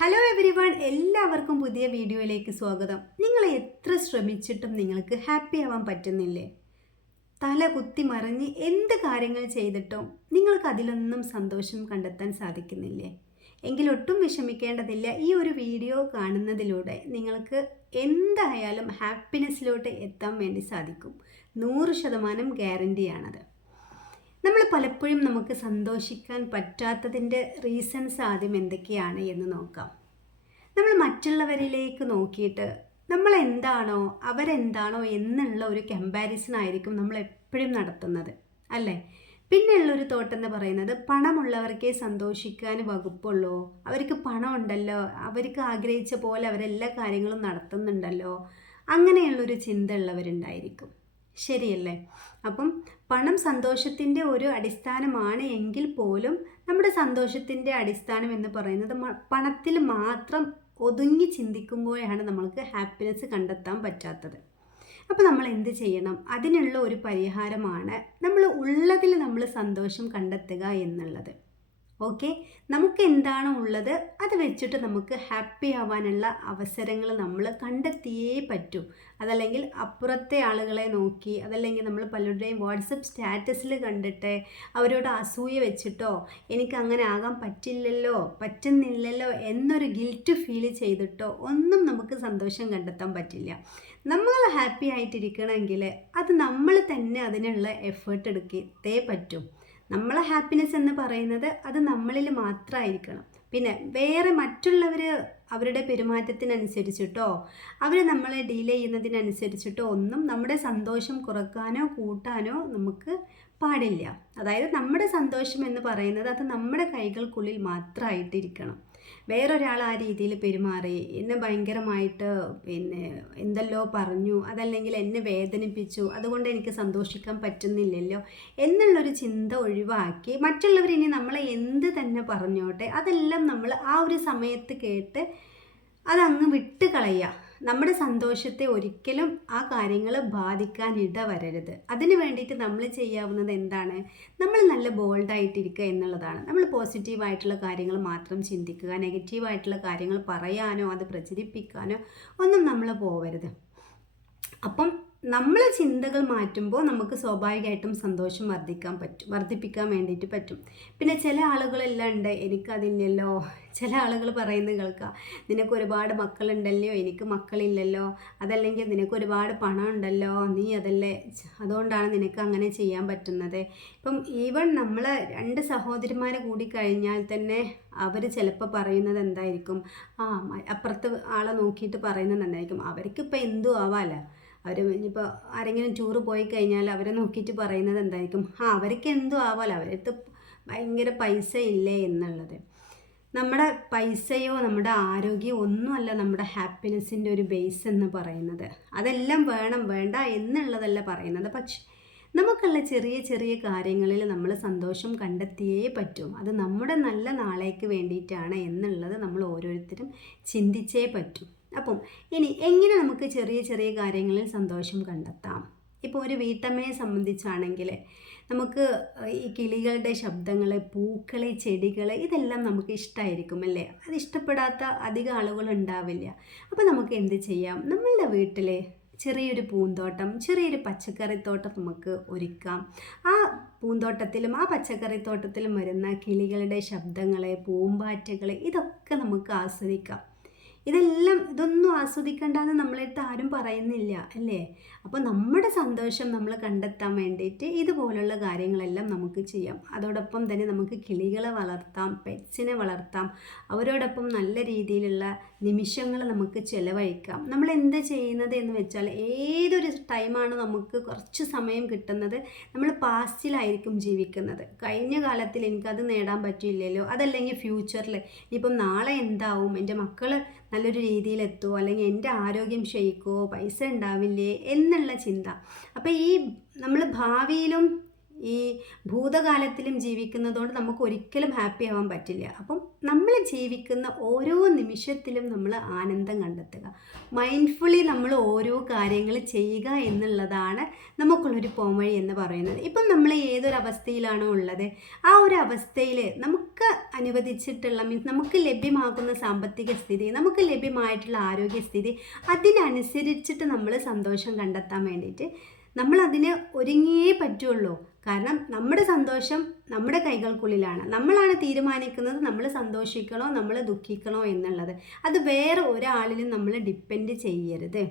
Hello every one, എല്ലാവർക്കും പുതിയ വീഡിയോയിലേക്ക് സ്വാഗതം. നിങ്ങൾ എത്ര ശ്രമിച്ചിട്ടും നിങ്ങൾക്ക് ഹാപ്പി ആവാൻ പറ്റുന്നില്ലേ? തല കുത്തി മറിഞ്ഞ് എന്ത് കാര്യങ്ങൾ ചെയ്തിട്ടും നിങ്ങൾക്ക് അതിലൊന്നും സന്തോഷം കണ്ടെത്താൻ സാധിക്കുന്നില്ലേ? എങ്കിലൊട്ടും വിഷമിക്കേണ്ടതില്ല. ഈ ഒരു വീഡിയോ കാണുന്നതിലൂടെ നിങ്ങൾക്ക് എന്തായാലും ഹാപ്പിനെസ്സിലോട്ട് എത്താൻ വേണ്ടി സാധിക്കും. 100% ഗ്യാരണ്ടിയാണത്. നമ്മൾ പലപ്പോഴും നമുക്ക് സന്തോഷിക്കാൻ പറ്റാത്തതിൻ്റെ റീസൺസ് ആദ്യം എന്തൊക്കെയാണ് എന്ന് നോക്കാം. നമ്മൾ മറ്റുള്ളവരിലേക്ക് നോക്കിയിട്ട് നമ്മൾ എന്താണോ അവരെന്താണോ എന്നുള്ള ഒരു കമ്പാരിസൺ ആയിരിക്കും നമ്മൾ എപ്പോഴും നടത്തുന്നത്, അല്ലേ? പിന്നെയുള്ളൊരു തോട്ടെന്ന് പറയുന്നത് പണമുള്ളവർക്കേ സന്തോഷിക്കാൻ വകുപ്പുള്ളൂ, അവർക്ക് പണം ഉണ്ടല്ലോ, അവർക്ക് ആഗ്രഹിച്ച പോലെ അവരെല്ലാ കാര്യങ്ങളും നടത്തുന്നുണ്ടല്ലോ, അങ്ങനെയുള്ളൊരു ചിന്ത ഉള്ളവരുണ്ടായിരിക്കും. ശരിയല്ലേ? അപ്പം പണം സന്തോഷത്തിൻ്റെ ഒരു അടിസ്ഥാനമാണ് എങ്കിൽ പോലും നമ്മുടെ സന്തോഷത്തിൻ്റെ അടിസ്ഥാനം എന്ന് പറയുന്നത് പണത്തിൽ മാത്രം ഒതുങ്ങി ചിന്തിക്കുമ്പോഴാണ് നമ്മൾക്ക് ഹാപ്പിനെസ് കണ്ടെത്താൻ പറ്റാത്തത്. അപ്പോൾ നമ്മൾ എന്ത് ചെയ്യണം? അതിനുള്ള ഒരു പരിഹാരമാണ് നമ്മൾ ഉള്ളതിൽ നമ്മൾ സന്തോഷം കണ്ടെത്തുക എന്നുള്ളത്. ഓക്കെ, നമുക്ക് എന്താണോ ഉള്ളത് അത് വെച്ചിട്ട് നമുക്ക് ഹാപ്പി ആവാനുള്ള അവസരങ്ങൾ നമ്മൾ കണ്ടെത്തിയേ പറ്റൂ. അതല്ലെങ്കിൽ അപ്പുറത്തെ ആളുകളെ നോക്കി, അതല്ലെങ്കിൽ നമ്മൾ പലരുടെയും വാട്സപ്പ് സ്റ്റാറ്റസിൽ കണ്ടിട്ട് അവരോട് അസൂയ വെച്ചിട്ടോ എനിക്ക് അങ്ങനെ ആകാൻ പറ്റുന്നില്ലല്ലോ എന്നൊരു ഗിൽറ്റ് ഫീൽ ചെയ്തിട്ടോ ഒന്നും നമുക്ക് സന്തോഷം കണ്ടെത്താൻ പറ്റില്ല. നമ്മൾ ഹാപ്പി ആയിട്ടിരിക്കണമെങ്കിൽ അത് നമ്മൾ തന്നെ അതിനുള്ള എഫേർട്ട് എടുക്കത്തേ പറ്റും. നമ്മളെ ഹാപ്പിനെസ് എന്ന് പറയുന്നത് അത് നമ്മളിൽ മാത്രമായിരിക്കണം. പിന്നെ വേറെ മറ്റുള്ളവർ അവരുടെ പെരുമാറ്റത്തിനനുസരിച്ചിട്ടോ അവർ നമ്മളെ ഡീൽ ചെയ്യുന്നതിനനുസരിച്ചിട്ടോ ഒന്നും നമ്മുടെ സന്തോഷം കുറക്കാനോ കൂട്ടാനോ നമുക്ക് പാടില്ല. അതായത് നമ്മുടെ സന്തോഷം എന്ന് പറയുന്നത് അത് നമ്മുടെ കൈകൾക്കുള്ളിൽ മാത്രമായിട്ടിരിക്കണം. വേറൊരാൾ ആ രീതിയിൽ പെരുമാറി എന്നെ ഭയങ്കരമായിട്ട് എന്തെല്ലോ പറഞ്ഞു, അതല്ലെങ്കിൽ എന്നെ വേദനിപ്പിച്ചു, അതുകൊണ്ട് എനിക്ക് സന്തോഷിക്കാൻ പറ്റുന്നില്ലല്ലോ എന്നുള്ളൊരു ചിന്ത ഒഴിവാക്കി മറ്റുള്ളവരിനി നമ്മളെ എന്ത് തന്നെ പറഞ്ഞോട്ടെ അതെല്ലാം നമ്മൾ ആ ഒരു സമയത്ത് കേട്ട് അതങ്ങ് വിട്ട് കളയുക. നമ്മുടെ സന്തോഷത്തെ ഒരിക്കലും ആ കാര്യങ്ങൾ ബാധിക്കാൻ ഇടവരരുത്. അതിന് വേണ്ടിയിട്ട് നമ്മൾ ചെയ്യാവുന്നത് എന്താണ്? നമ്മൾ നല്ല ബോൾഡായിട്ടിരിക്കുക എന്നുള്ളതാണ്. നമ്മൾ പോസിറ്റീവായിട്ടുള്ള കാര്യങ്ങൾ മാത്രം ചിന്തിക്കുക, നെഗറ്റീവായിട്ടുള്ള കാര്യങ്ങൾ പറയാനോ അത് പ്രചരിപ്പിക്കാനോ ഒന്നും നമ്മൾ പോവരുത്. അപ്പം നമ്മൾ ചിന്തകൾ മാറ്റുമ്പോൾ നമുക്ക് സ്വാഭാവികമായിട്ടും സന്തോഷം വർദ്ധിപ്പിക്കാൻ വേണ്ടിയിട്ട് പറ്റും. പിന്നെ ചില ആളുകളെല്ലാം ഉണ്ട് എനിക്കതില്ലല്ലോ, ചില ആളുകൾ പറയുന്നത് കേൾക്കുക, നിനക്ക് ഒരുപാട് മക്കളുണ്ടല്ലോ എനിക്ക് മക്കളില്ലല്ലോ, അതല്ലെങ്കിൽ നിനക്ക് ഒരുപാട് പണം ഉണ്ടല്ലോ, നീ അതല്ലേ അതുകൊണ്ടാണ് നിനക്ക് അങ്ങനെ ചെയ്യാൻ പറ്റുന്നത്. ഇപ്പം ഈവൻ നമ്മൾ 2 സഹോദരിമാരെ കൂടി കഴിഞ്ഞാൽ തന്നെ അവർ ചിലപ്പോൾ പറയുന്നത് എന്തായിരിക്കും, അപ്പുറത്ത് ആളെ നോക്കിയിട്ട് പറയുന്നത് എന്തായിരിക്കും, അവർക്കിപ്പോൾ എന്തും ആവാമല്ലോ. അവർ ഇനിയിപ്പോൾ ആരെങ്കിലും ടൂറ് പോയി കഴിഞ്ഞാൽ അവരെ നോക്കിയിട്ട് പറയുന്നത് എന്തായിരിക്കും, അവർക്ക് എന്തും ആവാമല്ലോ, അവരടുത്ത് ഭയങ്കര പൈസ ഇല്ലേ എന്നുള്ളത്. നമ്മുടെ പൈസയോ നമ്മുടെ ആരോഗ്യമോ ഒന്നുമല്ല നമ്മുടെ ഹാപ്പിനെസ്സിൻ്റെ ഒരു ബേസ് എന്ന് പറയുന്നത്. അതെല്ലാം വേണം വേണ്ട എന്നുള്ളതല്ല പറയുന്നത്. പക്ഷെ നമുക്കുള്ള ചെറിയ ചെറിയ കാര്യങ്ങളിൽ നമ്മൾ സന്തോഷം കണ്ടെത്തിയേ പറ്റും. അത് നമ്മുടെ നല്ല നാളേക്ക് വേണ്ടിയിട്ടാണ് എന്നുള്ളത് നമ്മൾ ഓരോരുത്തരും ചിന്തിച്ചേ പറ്റും. അപ്പം ഇനി എങ്ങനെ നമുക്ക് ചെറിയ ചെറിയ കാര്യങ്ങളിൽ സന്തോഷം കണ്ടെത്താം? ഇപ്പോൾ ഒരു വീട്ടമ്മയെ സംബന്ധിച്ചാണെങ്കിൽ നമുക്ക് ഈ കിളികളുടെ ശബ്ദങ്ങൾ, പൂക്കൾ, ചെടികൾ ഇതെല്ലാം നമുക്ക് ഇഷ്ടമായിരിക്കും, അല്ലേ? അത് ഇഷ്ടപ്പെടാത്ത അധികം ആളുകൾ ഉണ്ടാവില്ല. അപ്പോൾ നമുക്ക് എന്ത് ചെയ്യാം? നമ്മളുടെ വീട്ടിൽ ചെറിയൊരു പൂന്തോട്ടം, ചെറിയൊരു പച്ചക്കറിത്തോട്ടം നമുക്ക് ഒരുക്കാം. ആ പൂന്തോട്ടത്തിലും ആ പച്ചക്കറിത്തോട്ടത്തിലും വരുന്ന കിളികളുടെ ശബ്ദങ്ങൾ, പൂമ്പാറ്റകൾ ഇതൊക്കെ നമുക്ക് ആസ്വദിക്കാം. ഇതൊന്നും ആസ്വദിക്കേണ്ടെന്ന് നമ്മളടുത്ത് ആരും പറയുന്നില്ല, അല്ലേ? അപ്പോൾ നമ്മുടെ സന്തോഷം നമ്മൾ കണ്ടെത്താൻ വേണ്ടിയിട്ട് ഇതുപോലുള്ള കാര്യങ്ങളെല്ലാം നമുക്ക് ചെയ്യാം. അതോടൊപ്പം തന്നെ നമുക്ക് കിളികളെ വളർത്താം, പെറ്റ്സിനെ വളർത്താം, അവരോടൊപ്പം നല്ല രീതിയിലുള്ള നിമിഷങ്ങൾ നമുക്ക് ചിലവഴിക്കാം. നമ്മൾ എന്താ ചെയ്യുന്നത് എന്ന് വെച്ചാൽ ഏതൊരു ടൈമാണ് നമുക്ക് കുറച്ച് സമയം കിട്ടുന്നത് നമ്മൾ പാസ്റ്റിലായിരിക്കും ജീവിക്കുന്നത്. കഴിഞ്ഞ കാലത്തിൽ എനിക്കത് നേടാൻ പറ്റില്ലല്ലോ, അതല്ലെങ്കിൽ ഫ്യൂച്ചറിൽ ഇപ്പം നാളെ എന്താവും, എൻ്റെ മക്കൾ നല്ലൊരു രീതിയിലെത്തുമോ, അല്ലെങ്കിൽ എൻ്റെ ആരോഗ്യം ക്ഷയിക്കുമോ, പൈസ ഉണ്ടാവില്ലേ എന്നുള്ള ചിന്ത. അപ്പോൾ ഈ നമ്മൾ ഭാവിയിലും ഈ ഭൂതകാലത്തിലും ജീവിക്കുന്നതുകൊണ്ട് നമുക്ക് ഒരിക്കലും ഹാപ്പി ആവാൻ പറ്റില്ല. അപ്പം നമ്മൾ ജീവിക്കുന്ന ഓരോ നിമിഷത്തിലും നമ്മൾ ആനന്ദം കണ്ടെത്തുക, മൈൻഡ്ഫുള്ളി നമ്മൾ ഓരോ കാര്യങ്ങൾ ചെയ്യുക എന്നുള്ളതാണ് നമുക്കുള്ളൊരു പോംവഴി എന്ന് പറയുന്നത്. ഇപ്പം നമ്മൾ ഏതൊരവസ്ഥയിലാണോ ഉള്ളത്, ആ ഒരു അവസ്ഥയിൽ നമുക്ക് അനുവദിച്ചിട്ടുള്ള മീൻസ് നമുക്ക് ലഭ്യമാകുന്ന സാമ്പത്തിക സ്ഥിതി, നമുക്ക് ലഭ്യമായിട്ടുള്ള ആരോഗ്യസ്ഥിതി, അതിനനുസരിച്ചിട്ട് നമ്മൾ സന്തോഷം കണ്ടെത്താൻ വേണ്ടിയിട്ട് നമ്മളതിന് ഒരുങ്ങിയേ പറ്റുള്ളൂ. കാരണം നമ്മുടെ സന്തോഷം നമ്മുടെ കൈകൾക്കുള്ളിലാണ്. നമ്മളാണ് തീരുമാനിക്കുന്നത് നമ്മൾ സന്തോഷിക്കണോ നമ്മൾ ദുഃഖിക്കണോ എന്നുള്ളത്. അത് വേറെ ഒരാളിലും നമ്മൾ ഡിപ്പെൻഡ് ചെയ്യരുത്.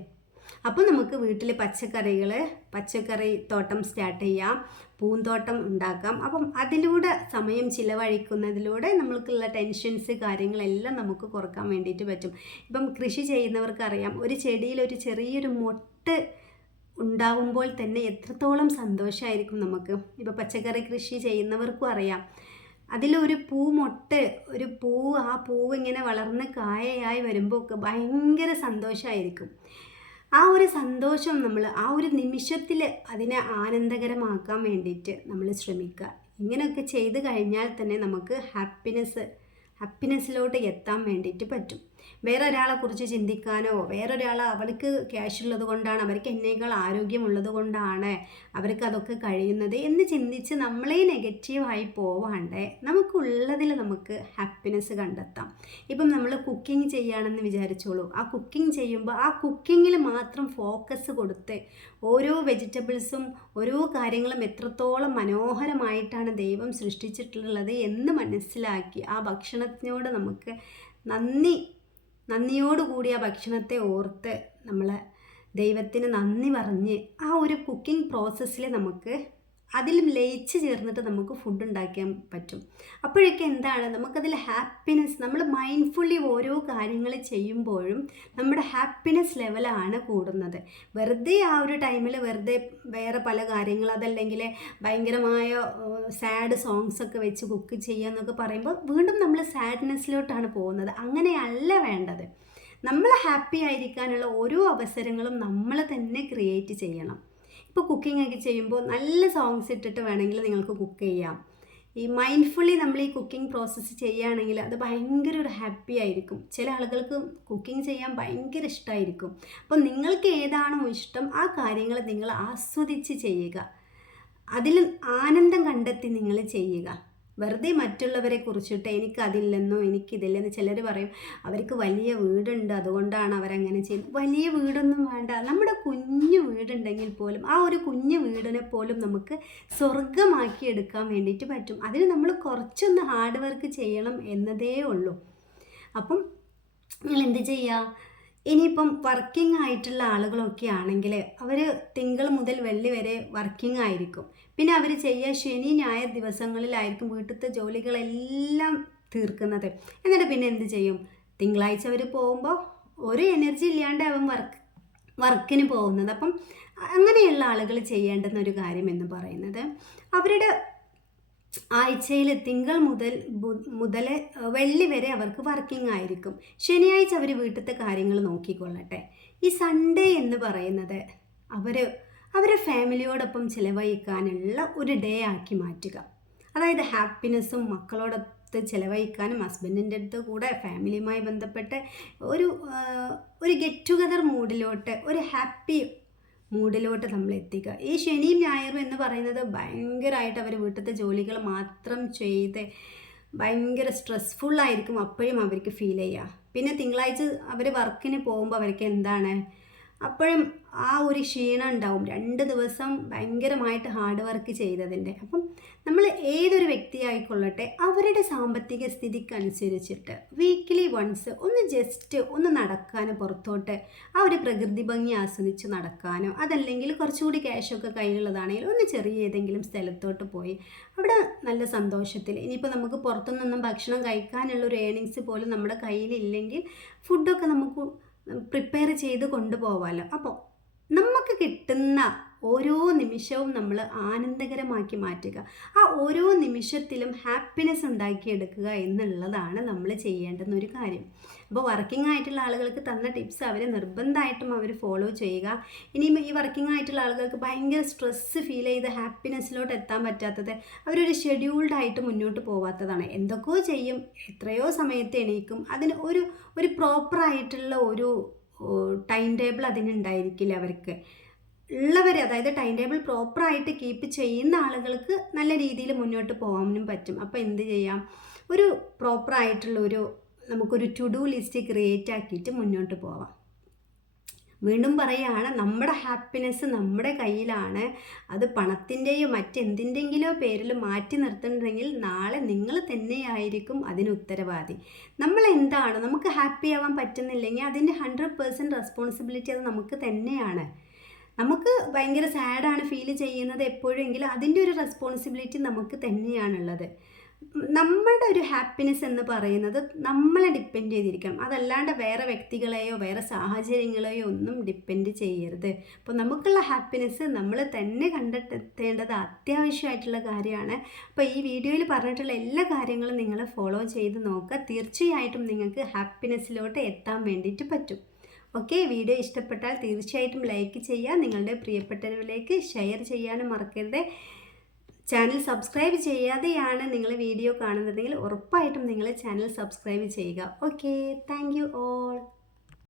അപ്പോൾ നമുക്ക് വീട്ടിൽ പച്ചക്കറി തോട്ടം സ്റ്റാർട്ട് ചെയ്യാം, പൂന്തോട്ടം ഉണ്ടാക്കാം. അപ്പം അതിലൂടെ സമയം ചിലവഴിക്കുന്നതിലൂടെ നമുക്കുള്ള ടെൻഷൻസ് കാര്യങ്ങളെല്ലാം നമുക്ക് കുറക്കാൻ വേണ്ടിയിട്ട് പറ്റും. ഇപ്പം കൃഷി ചെയ്യുന്നവർക്കറിയാം, ഒരു ചെടിയിൽ ഒരു ചെറിയൊരു മൊട്ട് ഉണ്ടാവുമ്പോൾ തന്നെ എത്രത്തോളം സന്തോഷമായിരിക്കും നമുക്ക്. ഇപ്പോൾ പച്ചക്കറി കൃഷി ചെയ്യുന്നവർക്കും അറിയാം, അതിലൊരു ആ പൂവ് ഇങ്ങനെ വളർന്ന് കായയായി വരുമ്പോൾ ഒക്കെ ഭയങ്കര സന്തോഷമായിരിക്കും. ആ ഒരു സന്തോഷം നമ്മൾ ആ ഒരു നിമിഷത്തിൽ അതിനെ ആനന്ദകരമാക്കാൻ വേണ്ടിയിട്ട് നമ്മൾ ശ്രമിക്കുക. ഇങ്ങനെയൊക്കെ ചെയ്ത് കഴിഞ്ഞാൽ തന്നെ നമുക്ക് ഹാപ്പിനെസ്സിലോട്ട് എത്താൻ വേണ്ടിയിട്ട് പറ്റും. വേറൊരാളെക്കുറിച്ച് ചിന്തിക്കാനോ അവർക്ക് ക്യാഷ് ഉള്ളത് കൊണ്ടാണ്, അവർക്ക് എന്നേക്കാൾ ആരോഗ്യമുള്ളത് കൊണ്ടാണ് അവർക്ക് അതൊക്കെ കഴിയുന്നത് എന്ന് ചിന്തിച്ച് നമ്മളെ നെഗറ്റീവായി പോവാണ്ട് നമുക്കുള്ളതിൽ നമുക്ക് ഹാപ്പിനെസ് കണ്ടെത്താം. ഇപ്പം നമ്മൾ കുക്കിംഗ് ചെയ്യുകയാണെന്ന് വിചാരിച്ചോളൂ. ആ കുക്കിംഗ് ചെയ്യുമ്പോൾ ആ കുക്കിങ്ങിൽ മാത്രം ഫോക്കസ് കൊടുത്ത് ഓരോ വെജിറ്റബിൾസും ഓരോ കാര്യങ്ങളും എത്രത്തോളം മനോഹരമായിട്ടാണ് ദൈവം സൃഷ്ടിച്ചിട്ടുള്ളത് എന്ന് മനസ്സിലാക്കി ആ ഭക്ഷണത്തിനോട് നമുക്ക് നന്ദിയോടുകൂടി ആ ഭക്ഷണത്തെ ഓർത്ത് നമ്മൾ ദൈവത്തിന് നന്ദി പറഞ്ഞ് ആ ഒരു കുക്കിംഗ് പ്രോസസ്സിൽ നമുക്ക് അതിലും ലയിച്ച് ചേർന്നിട്ട് നമുക്ക് ഫുഡ് ഉണ്ടാക്കാൻ പറ്റും. അപ്പോഴൊക്കെ എന്താണ് നമുക്കതിൽ ഹാപ്പിനെസ്, നമ്മൾ മൈൻഡ്ഫുള്ളി ഓരോ കാര്യങ്ങൾ ചെയ്യുമ്പോഴും നമ്മുടെ ഹാപ്പിനെസ് ലെവലാണ് കൂടുന്നത്. വെറുതെ ആ ഒരു ടൈമിൽ വെറുതെ വേറെ പല കാര്യങ്ങൾ, അതല്ലെങ്കിൽ ഭയങ്കരമായ സാഡ് സോങ്സൊക്കെ വെച്ച് കുക്ക് ചെയ്യുക എന്നൊക്കെ പറയുമ്പോൾ വീണ്ടും നമ്മൾ സാഡ്നെസ്സിലോട്ടാണ് പോകുന്നത്. അങ്ങനെയല്ല വേണ്ടത്. നമ്മൾ ഹാപ്പി ആയിരിക്കാനുള്ള ഓരോ അവസരങ്ങളും നമ്മൾ തന്നെ ക്രിയേറ്റ് ചെയ്യണം. ഇപ്പോൾ കുക്കിംഗ് ഒക്കെ ചെയ്യുമ്പോൾ നല്ല സോങ്സ് ഇട്ടിട്ട് വേണമെങ്കിൽ നിങ്ങൾക്ക് കുക്ക് ചെയ്യാം. ഈ മൈൻഡ്ഫുള്ളി നമ്മൾ ഈ കുക്കിംഗ് പ്രോസസ്സ് ചെയ്യുകയാണെങ്കിൽ അത് ഭയങ്കര ഒരു ഹാപ്പി ആയിരിക്കും. ചില ആളുകൾക്ക് കുക്കിംഗ് ചെയ്യാൻ ഭയങ്കര ഇഷ്ടമായിരിക്കും. അപ്പോൾ നിങ്ങൾക്ക് ഏതാണോ ഇഷ്ടം ആ കാര്യങ്ങൾ നിങ്ങൾ ആസ്വദിച്ച് ചെയ്യുക, അതിൽ ആനന്ദം കണ്ടെത്തി നിങ്ങൾ ചെയ്യുക. വെറുതെ മറ്റുള്ളവരെ കുറിച്ചിട്ട് എനിക്കതില്ലെന്നോ എനിക്കിതില്ലെന്ന് ചിലർ പറയും. അവർക്ക് വലിയ വീടുണ്ട് അതുകൊണ്ടാണ് അവരങ്ങനെ ചെയ്യുന്നത്. വലിയ വീടൊന്നും വേണ്ട. നമ്മുടെ കുഞ്ഞു വീടുണ്ടെങ്കിൽ പോലും ആ ഒരു കുഞ്ഞു വീടിനെ പോലും നമുക്ക് സ്വർഗമാക്കി എടുക്കാൻ വേണ്ടിയിട്ട് പറ്റും. അതിന് നമ്മൾ കുറച്ചൊന്ന് ഹാർഡ് വർക്ക് ചെയ്യണം എന്നതേ ഉള്ളൂ. അപ്പം നിങ്ങൾ എന്ത് ചെയ്യുക, ഇനിയിപ്പം വർക്കിംഗ് ആയിട്ടുള്ള ആളുകളൊക്കെ ആണെങ്കിൽ അവർ തിങ്കൾ മുതൽ വെള്ളി വരെ വർക്കിംഗ് ആയിരിക്കും. പിന്നെ അവർ ചെയ്യുക ശനി ഞായർ ദിവസങ്ങളിലായിരിക്കും വീട്ടിലത്തെ ജോലികളെല്ലാം തീർക്കുന്നത്. എന്നിട്ട് പിന്നെ എന്ത് ചെയ്യും, തിങ്കളാഴ്ച അവർ പോകുമ്പോൾ ഒരു എനർജി ഇല്ലാണ്ട് അവൻ വർക്കിന് പോകുന്നത്. അപ്പം അങ്ങനെയുള്ള ആളുകൾ ചെയ്യേണ്ടുന്ന ഒരു കാര്യം എന്ന് പറയുന്നത് അവരുടെ ആഴ്ചയിൽ തിങ്കൾ മുതൽ വെള്ളി വരെ അവർക്ക് വർക്കിംഗ് ആയിരിക്കും. ശനിയാഴ്ച അവർ വീട്ടിലത്തെ കാര്യങ്ങൾ നോക്കിക്കൊള്ളട്ടെ. ഈ സൺഡേ എന്ന് പറയുന്നത് അവരെ ഫാമിലിയോടൊപ്പം ചിലവഴിക്കാനുള്ള ഒരു ഡേ ആക്കി മാറ്റുക. അതായത് ഹാപ്പിനെസ്സും മക്കളോടൊത്ത് ചിലവഴിക്കാനും ഹസ്ബൻഡിൻ്റെ അടുത്ത് കൂടെ ഫാമിലിയുമായി ബന്ധപ്പെട്ട് ഒരു ഗെറ്റ് ടുഗദർ മൂഡിലോട്ട്, ഒരു ഹാപ്പി മൂഡിലോട്ട് നമ്മൾ എത്തിക്കുക. ഈ ശനിയും ഞായറും എന്ന് പറയുന്നത് ഭയങ്കരമായിട്ട് അവർ വീട്ടിലത്തെ ജോലികൾ മാത്രം ചെയ്ത് ഭയങ്കര സ്ട്രെസ്ഫുള്ളായിരിക്കും അപ്പോഴും അവർക്ക് ഫീൽ ചെയ്യുക. പിന്നെ തിങ്കളാഴ്ച അവർ വർക്കിന് പോകുമ്പോൾ അവർക്ക് എന്താണ്, അപ്പോഴും ആ ഒരു ക്ഷീണം ഉണ്ടാവും. 2 ദിവസം ഭയങ്കരമായിട്ട് ഹാർഡ് വർക്ക് ചെയ്തതിൻ്റെ. അപ്പം നമ്മൾ ഏതൊരു വ്യക്തിയായിക്കൊള്ളട്ടെ അവരുടെ സാമ്പത്തിക സ്ഥിതിക്കനുസരിച്ചിട്ട് വീക്കിലി വൺസ് ഒന്ന് നടക്കാനോ പുറത്തോട്ട് ആ ഒരു പ്രകൃതി ഭംഗി ആസ്വദിച്ച് നടക്കാനോ, അതല്ലെങ്കിൽ കുറച്ചുകൂടി ക്യാഷൊക്കെ കയ്യിലുള്ളതാണെങ്കിൽ ഒന്ന് ചെറിയ ഏതെങ്കിലും സ്ഥലത്തോട്ട് പോയി അവിടെ നല്ല സന്തോഷത്തിൽ, ഇനിയിപ്പോൾ നമുക്ക് പുറത്തുനിന്നൊന്നും ഭക്ഷണം കഴിക്കാനുള്ളൊരു ഏണിങ്സ് പോലും നമ്മുടെ കയ്യിലില്ലെങ്കിൽ ഫുഡൊക്കെ നമുക്ക് പ്രിപ്പയർ ചെയ്ത് കൊണ്ടുപോകാമല്ലോ. അപ്പോൾ നമുക്ക് കിട്ടുന്ന ഓരോ നിമിഷവും നമ്മൾ ആനന്ദകരമാക്കി മാറ്റുക. ആ ഓരോ നിമിഷത്തിലും ഹാപ്പിനെസ് ഉണ്ടാക്കിയെടുക്കുക എന്നുള്ളതാണ് നമ്മൾ ചെയ്യേണ്ടുന്ന ഒരു കാര്യം. അപ്പോൾ വർക്കിംഗ് ആയിട്ടുള്ള ആളുകൾക്ക് തന്ന ടിപ്സ് അവർ നിർബന്ധമായിട്ടും അവർ ഫോളോ ചെയ്യുക. ഇനിയും ഈ വർക്കിംഗ് ആയിട്ടുള്ള ആളുകൾക്ക് ഭയങ്കര സ്ട്രെസ്സ് ഫീൽ ചെയ്ത് ഹാപ്പിനെസ്സിലോട്ട് എത്താൻ പറ്റാത്തത് അവരൊരു ഷെഡ്യൂൾഡ് ആയിട്ട് മുന്നോട്ട് പോവാത്തതാണ്. എന്തൊക്കെയോ ചെയ്യും, എത്രയോ സമയത്ത് എണീക്കും, അതിന് ഒരു പ്രോപ്പറായിട്ടുള്ള ഒരു ടൈം ടേബിൾ അതിനുണ്ടായിരിക്കില്ല അവർക്ക് ഉള്ളവർ. അതായത് ടൈം ടേബിൾ പ്രോപ്പറായിട്ട് കീപ്പ് ചെയ്യുന്ന ആളുകൾക്ക് നല്ല രീതിയിൽ മുന്നോട്ട് പോകാനും പറ്റും. അപ്പോൾ എന്ത് ചെയ്യാം, ഒരു പ്രോപ്പറായിട്ടുള്ളൊരു നമുക്കൊരു ടു ഡു ലിസ്റ്റ് ക്രിയേറ്റ് ആക്കിയിട്ട് മുന്നോട്ട് പോവാം. വീണ്ടും പറയുകയാണ്, നമ്മുടെ ഹാപ്പിനെസ് നമ്മുടെ കയ്യിലാണ്. അത് പണത്തിൻ്റെയോ മറ്റെന്തിൻ്റെങ്കിലോ പേരിൽ മാറ്റി നിർത്തുന്നുണ്ടെങ്കിൽ നാളെ നിങ്ങൾ തന്നെയായിരിക്കും അതിന് ഉത്തരവാദി. നമ്മളെന്താണ്, നമുക്ക് ഹാപ്പി ആവാൻ പറ്റുന്നില്ലെങ്കിൽ അതിൻ്റെ 100% റെസ്പോൺസിബിലിറ്റി അത് നമുക്ക് തന്നെയാണ്. നമുക്ക് ഭയങ്കര സാഡാണ് ഫീൽ ചെയ്യുന്നത് എപ്പോഴെങ്കിലും അതിൻ്റെ ഒരു റെസ്പോൺസിബിലിറ്റി നമുക്ക് തന്നെയാണുള്ളത്. നമ്മുടെ ഒരു ഹാപ്പിനെസ് എന്ന് പറയുന്നത് നമ്മളെ ഡിപ്പെൻഡ് ചെയ്തിരിക്കണം. അതല്ലാണ്ട് വേറെ വ്യക്തികളെയോ വേറെ സാഹചര്യങ്ങളെയോ ഒന്നും ഡിപ്പെൻഡ് ചെയ്യരുത്. അപ്പോൾ നമുക്കുള്ള ഹാപ്പിനെസ് നമ്മൾ തന്നെ കണ്ടെത്തേണ്ടത് അത്യാവശ്യമായിട്ടുള്ള കാര്യമാണ്. അപ്പോൾ ഈ വീഡിയോയിൽ പറഞ്ഞിട്ടുള്ള എല്ലാ കാര്യങ്ങളും നിങ്ങൾ ഫോളോ ചെയ്ത് നോക്കുക. തീർച്ചയായിട്ടും നിങ്ങൾക്ക് ഹാപ്പിനെസ്സിലോട്ട് എത്താൻ വേണ്ടിയിട്ട് പറ്റും. ഓക്കെ, വീഡിയോ ഇഷ്ടപ്പെട്ടാൽ തീർച്ചയായിട്ടും ലൈക്ക് ചെയ്യുക, നിങ്ങളുടെ പ്രിയപ്പെട്ടവരിലേക്ക് ഷെയർ ചെയ്യാനും മറക്കരുത്. ചാനൽ സബ്സ്ക്രൈബ് ചെയ്യാതെയാണ് നിങ്ങൾ വീഡിയോ കാണുന്നതെങ്കിൽ ഉറപ്പായിട്ടും നിങ്ങൾ ചാനൽ സബ്സ്ക്രൈബ് ചെയ്യുക. Okay, thank you all.